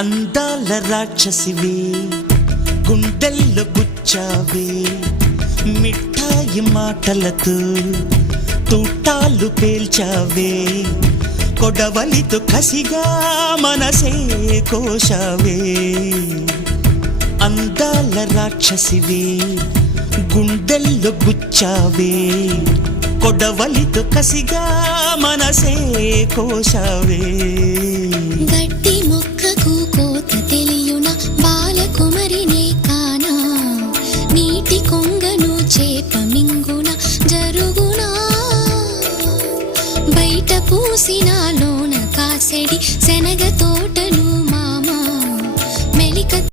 అందాల రాక్షసివే గుండెల్లో గుచ్చావే మిఠాయి మాటలతో తూటాలు పేల్చావే కొడవలితో కసిగా మనసే కోశావే అందాల రాక్షసివే గుండెల్లో గుచ్చావే కొడవలితో కసిగా మనసే కోశావే గట్టి మొక్కకు కోత తెలియున బాలకుమరినే కానా నీటి కొంగను చేప మింగున జరుగునా బయట పూసిన లోన కాసెడి శనగ తోటను